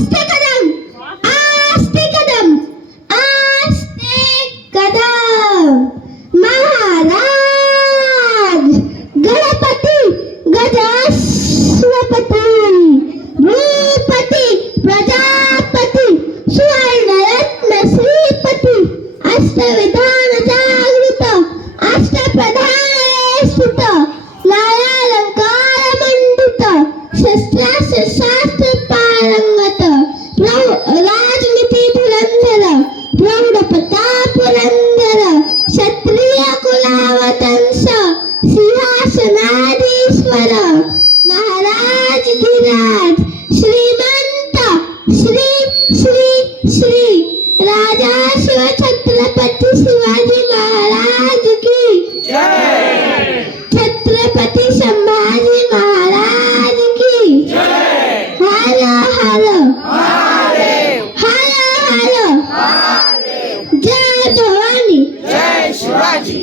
आस्ते कदम, आस्ते कदम, आस्ते कदम. महाराज गणपती गजाश्वपती भूपती प्रजापती सुवर्णरत्न श्रीपती अष्टविधान जागृत अष्टप्रधान स्तुत लालालंकार मंडित शस्त्रास्त्र शास्त्र पारंगत राजनीती धुरंधर प्रौढ प्रताप पुरंदर क्षत्रिय कुलावतंस सिंहासनाधीश्वर महाराज धीराज श्रीमंत श्री श्री श्री राजा शिव छत्रपती शिवाजी महाराज की जय. छत्रपती संभाजी महाराज की जय. हर हर महादेव, हर हर महादेव. जय भवानी, जय शिवाजी.